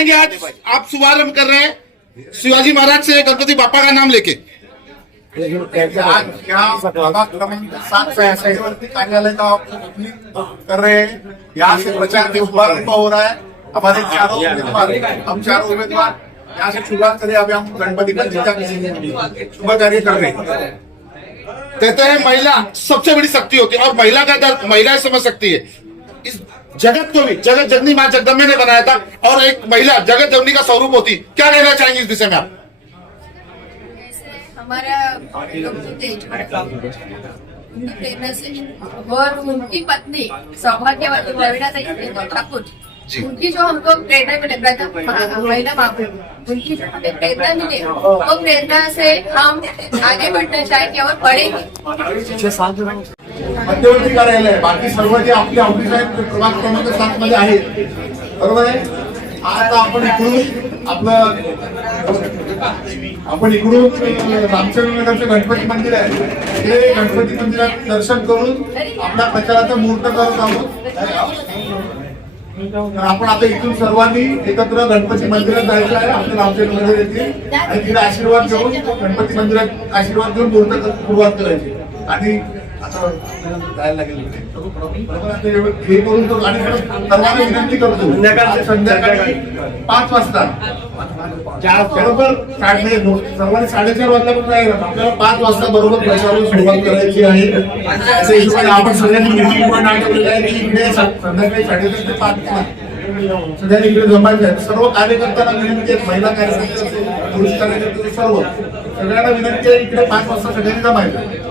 जाएंगे। आज आप शुभारंभ कर रहे हैं शिवाजी महाराज से गणपति बापा का नाम लेके। आज यहाँ क्रमांक 7 से ऐसे कार्यालय का ओपनिंग कर रहे हैं। यहाँ से प्रचार के शुभारंभ हो रहा है। हमारे चारों उम्मीदवार, हम चारों उम्मीदवार यहाँ से शुरुआत करें। अभी हम गणपति का शुभ कार्य कर रहे हैं। कहते हैं महिला सबसे बड़ी शक्ति होती है और महिला का दर्द महिलाएं समझ सकती है। इस जगत को भी जगत जननी मां जगदम्बे ने बनाया था और एक महिला जगत जननी का स्वरूप होती। क्या कहना चाहेंगे इस विषय में आप? हमारा उनकी प्रेरणा से और उनकी पत्नी सौभाग्यवती प्रवीणा ठाकुर, उनकी जो हमको प्रेरणा मिले महिला महाप्रभु, उनकी जो हमें प्रेरणा मिले वो प्रेरणा से हम आगे बढ़ना चाहेंगे और बढ़ेंगे। मध्यवर्ती कार्यालय बाकी सर्व जे आपले ऑफिस आहेत ते क्रमांक 7 मध्ये आहेत, बरोबर आहे। आता आपण इकडून रामचंद्रनगरचं गणपती मंदिर आहे, ते गणपती मंदिरात दर्शन करून आपल्या प्रचाराचा मुहूर्त करत आहोत। आपण आता इथून सर्वांनी एकत्र गणपती मंदिरात जायचं आहे आपल्या रामचंद्रनगर येथे आणि तिथे आशीर्वाद घेऊन गणपती मंदिरात आशीर्वाद घेऊन मुहूर्त सुरुवात करायची आणि आता जायला लागेल हे करून तो आणि सर्वांना विनंती करतो संध्याकाळी 5 वाजता बरोबर सर्वांनी 4:30 वाजल्यापासून आहे आपल्याला 5 वाजता बरोबर प्रचाराला सुरुवात करायची आहे। त्या हिशोबाने आपण सगळ्यांनी मीटिंग पण आठवलेली आहे की इकडे संध्याकाळी 4:30 ते 5 सगळ्यांनी इकडे जमायचं आहे। सर्व कार्यकर्त्यांना विनंती आहे, महिला कार्यकर्ते पुरुष कार्यकर्ते सर्व सगळ्यांना विनंती आहे इकडे 5 वाजता सगळ्यांनी जमायचं आहे।